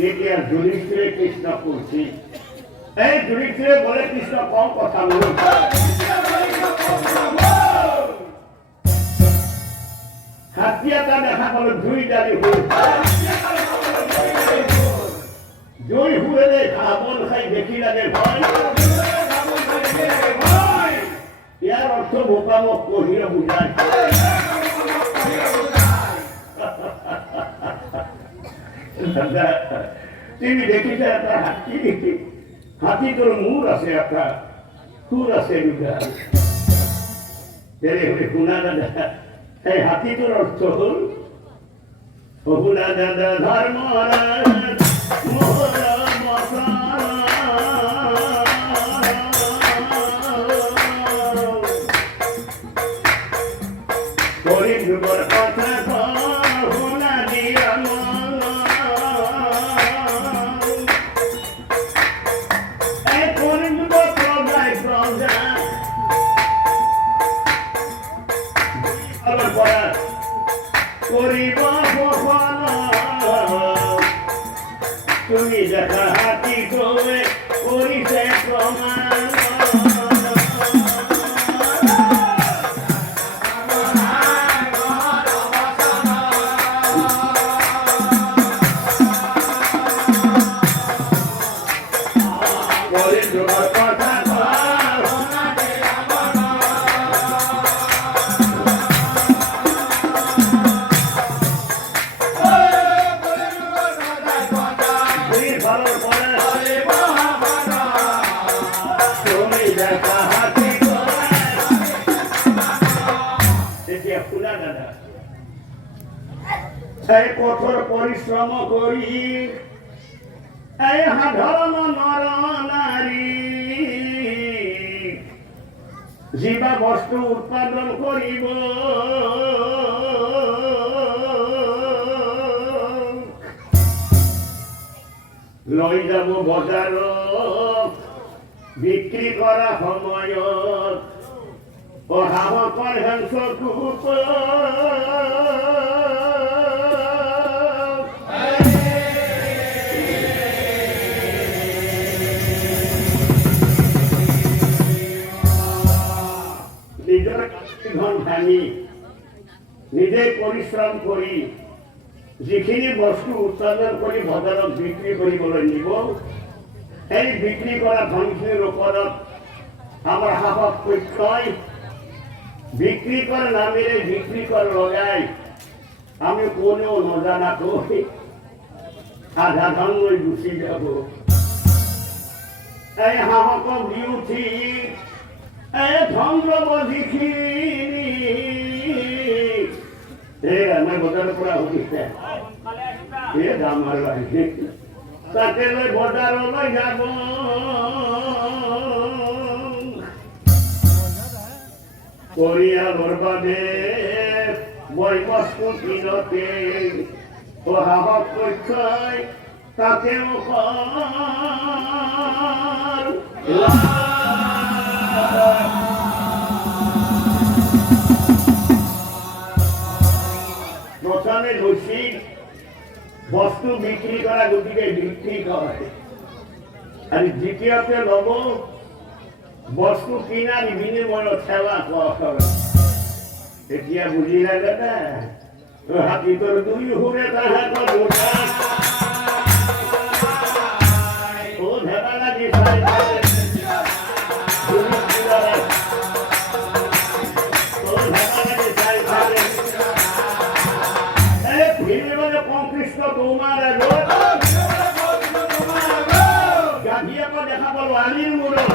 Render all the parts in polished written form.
তেতিয়া যুধিষ্ঠিৰে কৃষ্ণ কৈছি এই যুধিষ্ঠিৰে বলে কৃষ্ণ কম কথা বলো হাতী এটা দেখা পালো জুই ডালি জুই ফুৰে খাবল খাই দেখি লাগে ভয় ইয়াৰ অৰ্থ বোকা মোক কহিয়ে বুজায় তুমি দেখিছে এটা হাতী হাতীটোৰ মূৰ আছে এটা সুৰ আছে দুটা শুনা দাদা এই হাতীটোৰ অৰ্থ হল শুনা দাদা ধৰ্মৰাজ যুগৰ কথা শুনা দিয়া এই যুগ প্ৰজাই প্ৰজা কৰিব তুমি দেখা হাতী গৈ কৰিছে প্ৰমাণ কঠোর পরিশ্রম করি এই সাধারণ নর নারী জীবা বস্তু উৎপাদন করিব লৈ যাব বজাৰত বিক্রি করা সময়ত সাহসৰ হেংসকুপ নিজে পৰিশ্ৰম কৰি যিখিনি বস্তু উৎপাদন কৰি বজাৰত বিক্ৰী কৰিবলৈ নিব এই বিক্ৰী কৰা ধনখিনিৰ ওপৰত আমাৰ সাহস পক্ষই বিক্ৰী কৰ নামেৰে বিক্ৰী কৰ লগাই আমি কোনেও নজনাকৈ আধা ধন লৈ গুচি যাব এই সাহসক দি উঠি এই ধন ল'ব যিখিনি আমাৰ বজাৰৰ পৰা সুধিছে এই দাম আৰু আহিছে তাকে লৈ বজাৰলৈ যাব পৰিয়ালৰ বাবে বয়বস্তু কিনতে সাহস পক্ষই তাকেও প্রথমে দোষী বস্তু বিক্রি করা গতিকে বিক্রি করে আর দ্বিতীয়তে লব বস্তু কিনার বিনিময় সেবা করে এতিয়া বুঝিলা দাদা হাতী তোর দুই হুরে তাহা গোটা ও ধেবা লাগি কৃষ্ণ তোমার গাভীয়াক দেখা পালো আলিৰ মূৰত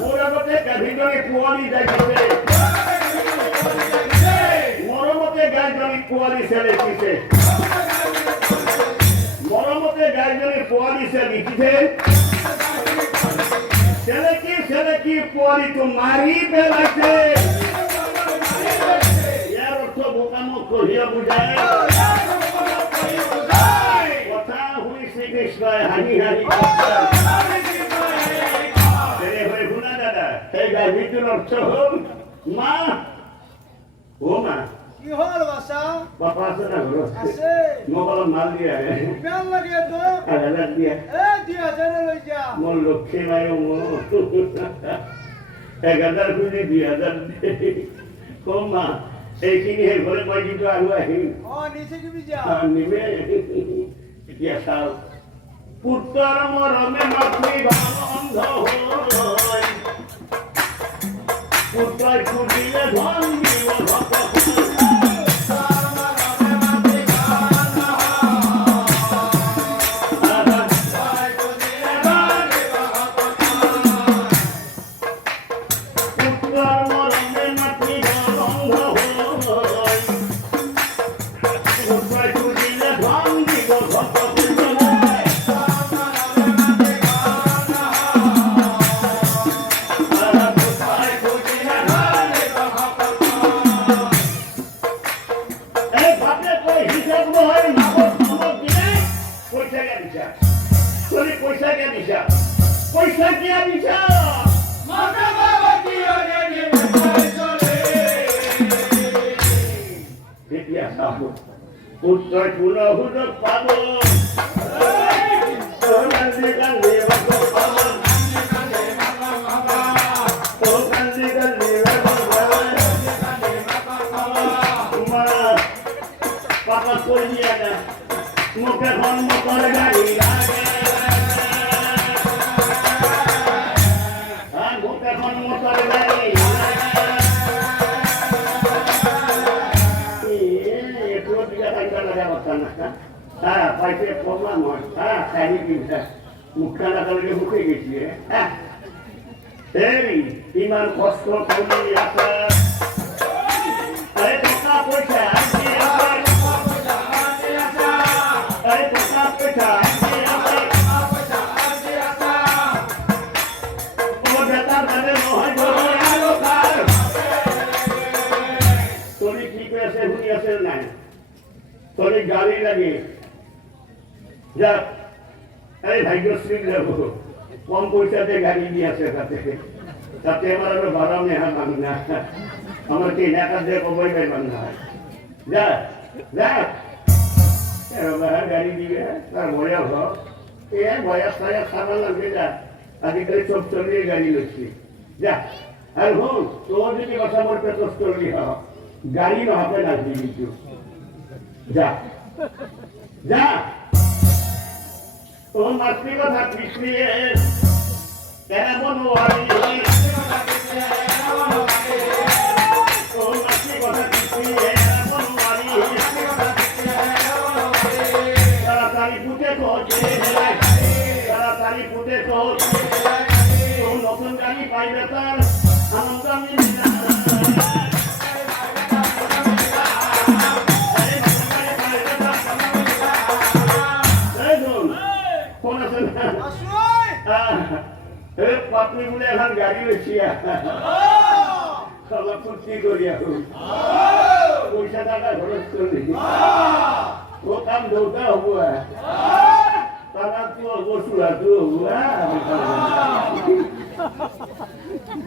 মোৰ আগতে গাভীজনী পোৱালি জাগিছে মৰমতে গাইজনী পোৱালি চেলেকিছে মৰমতে গাইজনী পোৱালি চেলেকিছে চেলেকি চেলেকি পোৱালিটো মাৰি পেলাইছে ইয়াৰ অৰ্থ বোকামক কহিয়া বুজায় কথা শুনি শ্ৰীকৃষ্ণই হাঁহি হাঁহি শুনা দাদা সেই গাভীটোৰ অৰ্থ হ'ল মা ও মা কি হল বাসা পাপা আছে না ঘৰত আছে মোক অলপ মাল দিয়া কিমান লাগে তো 1000 দিয়া এ দিয়া জানে লৈ যা মোৰ লক্ষ্মী নাই মোৰ 1000 খুজি 2000 কম মা এইখিনি হে ঘৰে মই কিন্তু আৰু আহিম নিচে কিবি যা নিবে এতিয়া চাও পুত্ৰৰ মৰমে মাতৃ গান অন্ধ হয় পুত্ৰই খুজিলে ধন দিব ভক্ত पैसा क्या दिशा माता बाबा की ओरे ने चले देखिया साहब पुत्र पुरा हुद पाबो गंदे गंदे बाबा गंदे बाबा ओ गंदे गंदे बाबा पापा कोई दिया ना मुके फोन मोटर गाड़ी लागे পাইছে প্রমাণ হয় শাড়ি কিনছে মুখখানা কালকে মুখে গেছি এই ইমান কষ্ট করি আছে আরে টাকা পয়সা আরে টাকা পয়সা তোরে ঠিক আছে হুনি আছে নাই তোরে গাড়ি লাগে যা আরে ভাগ্যশ্রী যাবো কম পয়সাতে গাড়ি নিয়ে আসে তাতে আমার আরো ভাড়া নেহা মান না আমার কি এলাকা দিয়ে কবই পাইবার না যা যা গাড়ি দিবে তার বয়া হোক এ বয়স সায়া সারা লাগবে যা আজিকালি সব চলিয়ে গাড়ি লইছি যা আর হোক তোর যদি কথা মোর পেটস করলি গাড়ি না হবে না কিন্তু যা যা ও মাতৃকথা কৃষ্ণে কেমন ওয়ারি ও মাতৃকথা কৃষ্ণে কেমন ওয়ারি তাড়াতাড়ি পুঁতে কোচে তাড়াতাড়ি পুঁতে কোচ ও নতুন গাড়ি পাইবে তার আনন্দ মিলবে পাপনি বলে এখন গাড়ি লইছি সব ফুর্তি করি এখন পয়সা টাকা খরচ করি ও কাম দৌড়া হবো তারা তো বসুরা তো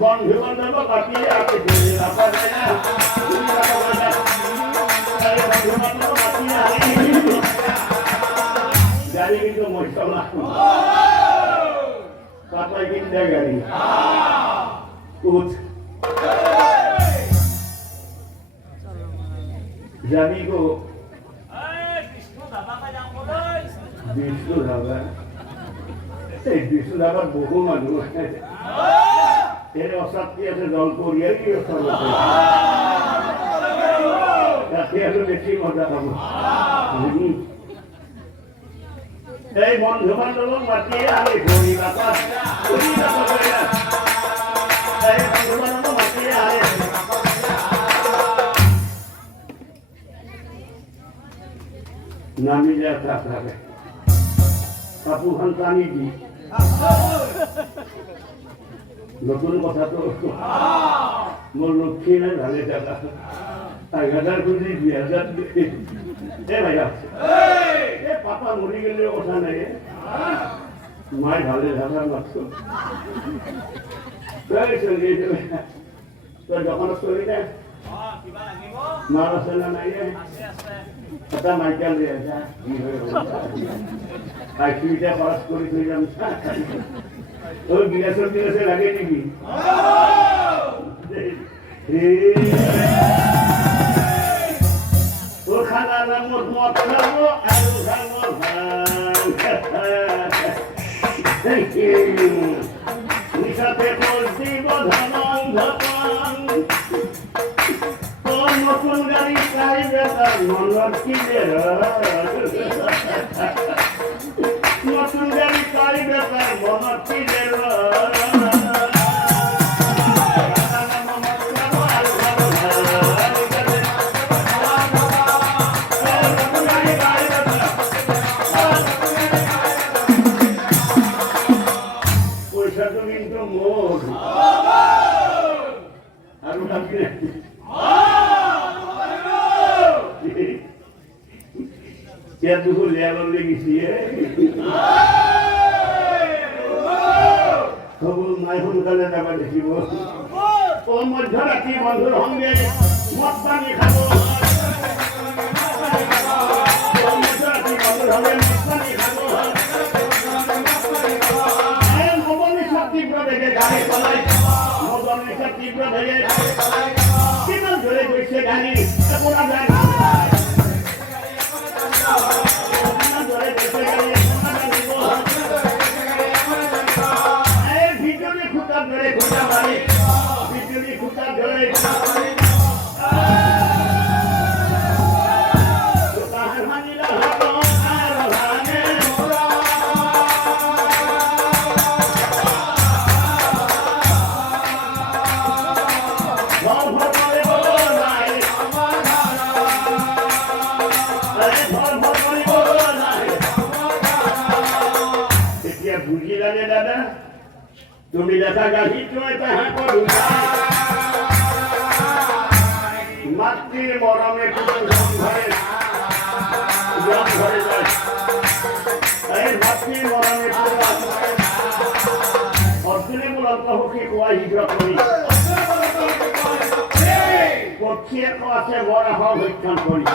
বন্ধু বান্ধব কাটিয়ে আপনি গাড়ি কিন্তু মশলা পাপাই কিনতে গাড়ি উঠ যাবি গো বিষ্ণু ধাবা এই বিষ্ণু ধাবার বহু মানুষ এর অসাক্ষী আছে জল করিয়াই রাতে আরো বেশি মজা পাবো এই বন্ধু বান্ধব মাতিয়ে আমি ঘড়ি বাপা এই বন্ধু বান্ধব মাতিয়ে আরে নামি যা থাকে কাপু খানকানি দি নতুন কথা তো মোর লক্ষ্মী নাই ভালে টাকা 1000 খুঁজি 2000 ভাই আছে পাপা মরি গেলে কথা নাই মাই ভালে থাকা মাত্র তোর যখন চলি না মাল আছে না নাই এটা মাইকেল দিয়ে যা কি হয়ে আইসিটা খরচ করে তুই যাম ওই বিলাসে লাগে নাকি ও খানা মত মত খাবো আর খাবো নিশাতে দিব ধনং ধন নতুন গাড়ি চাইবে তার মনত কি নতুন গাড়ি চাইবে তার মনত কি পয়সা তো কিন্তু মোট আর Tiap dulu level lagi sih ya. Kamu mai pun kalau dapat disibu. Oh mudhara ki bandhur honge, mot pani khabo. Oh mudhara ki bandhur honge, mot pani khabo. Ayam mobile shakti pradege gari palai. Mobile shakti pradege. Kita jore koise gari, apura gari. বুঝিলানে দাদা তুমি দেখা গাড়ি চলে তাহা করুন মাতৃর মরমে ঘরে যায় এই মাতৃর মরমে অর্জুনে বলন্ত হকি কোয়া হিজরত করি পক্ষিয়ে তো আছে বড় হওয়া হইখান করি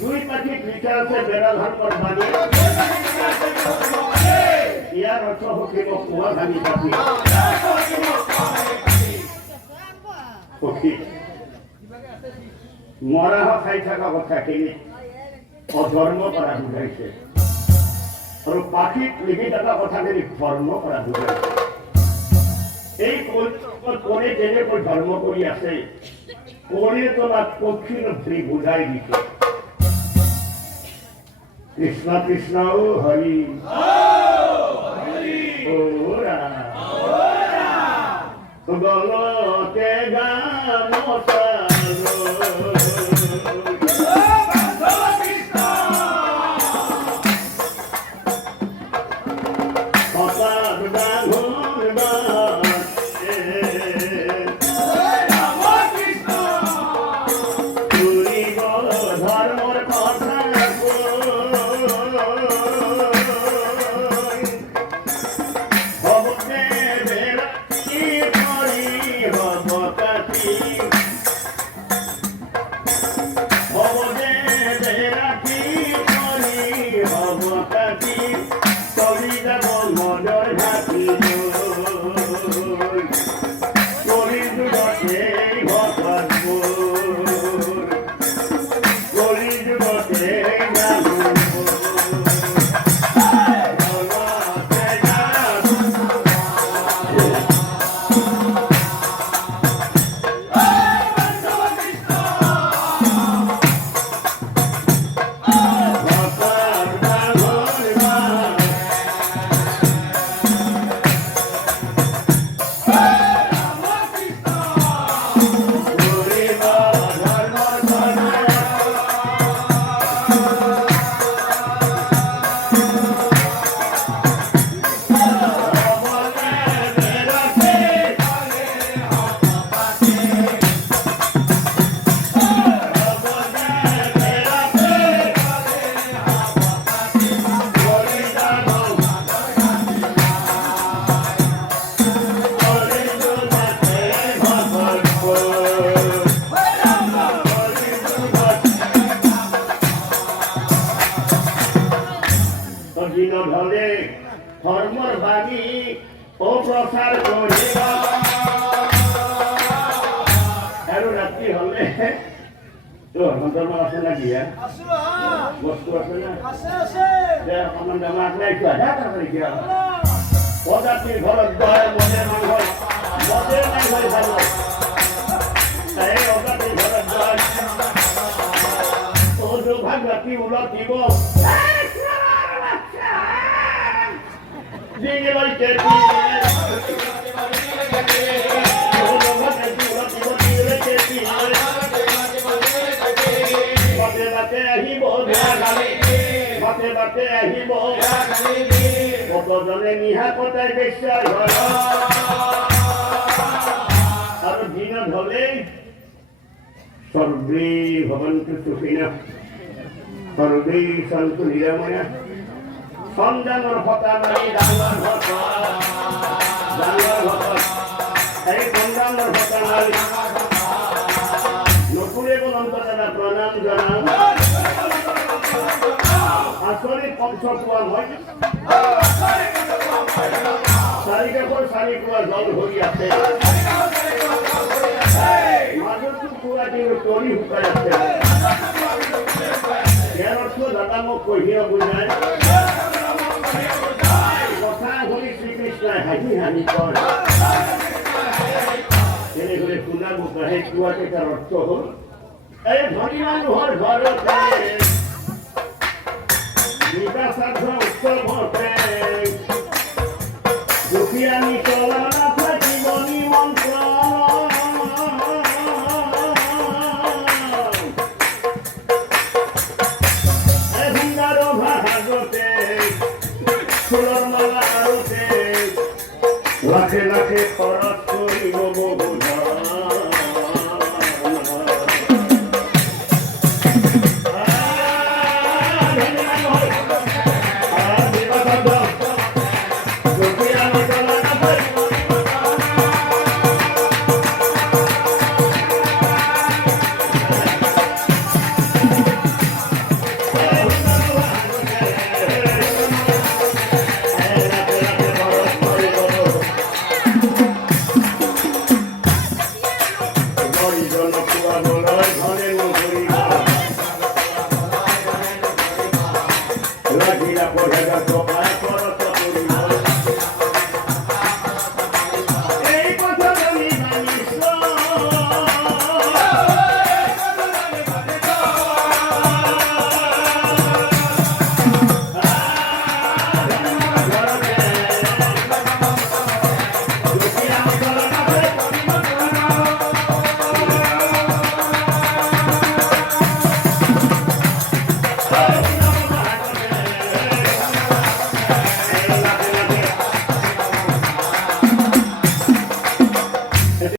দুই পাখি লিখে আছে বেড়া ধান করবানি ইয়ার অর্থ হকি কোয়া ভাঙি পাখি পক্ষী মরা খাই থাকা কথা কিনি অধর্ম করা বুঝাইছে আর পাখি লিখি থাকা কথা কিনি ধর্ম করা বুঝাইছে এই কোনে জেনে ধর্ম করি আছে কোনে তোলা পক্ষী নথি বুঝাই দিছে কৃষ্ণ কৃষ্ণ হরি ওরা গলতে গান ঢলে ধর্মর বাণী ও প্রসার করিবা আৰু ৰাতি হলে ধৰ্ম আছে না কি আছো হ্যাঁ বস্তু আছে না আছে যে অকণমান বেমাৰ নাই চোৱা তাড়াতাড়ি কিয় পদাতিৰ ঘৰত গৈ মনে মানুহ মনে নাই হৈ ভাল এই পদাতিৰ ঘৰত গৈ ভাগ ৰাতি ওলত দিব দিনে লৈ কেতি বাটে বাটে আহিব বাটে বাটে আহিব কতজনে নিহা কটাই বেচাৰ ঘৰ আৰু দিনত হলে সর্বে ভবন্তু সুখিনঃ সর্বে সন্তু নিরাময়া সন্ধানৰ ফটা মাৰি ডাঙৰ ঘৰ এই সন্ধানৰ ফটা মাৰি নকুলে বলন্তৰা প্ৰণাম জনাম আসলে পঞ্চপুয়া মই চাৰি পুৱা জল হৈ আছে মাজতো পুৱা দিন তৰি শুকাই আছে ইয়াৰ অৰ্থ দাদা মোক কহিয়া বুজাই কথা শুনি শ্ৰীকৃষ্ণই হাঁহি হাঁহি কয় তেনেদৰে শুনা বুজাই কোৱাতে তাৰ অৰ্থ হ'ল এই ধনী মানুহৰ ঘৰতে নিকা শ্ৰাদ্ধ উৎসৱতে দুখীয়া নিচলা নাথাকিব নিমন্ত্ৰণ ফুলৰ মালা আৰুতে লাখে লাখে খৰচ কৰিব বোধা Hey!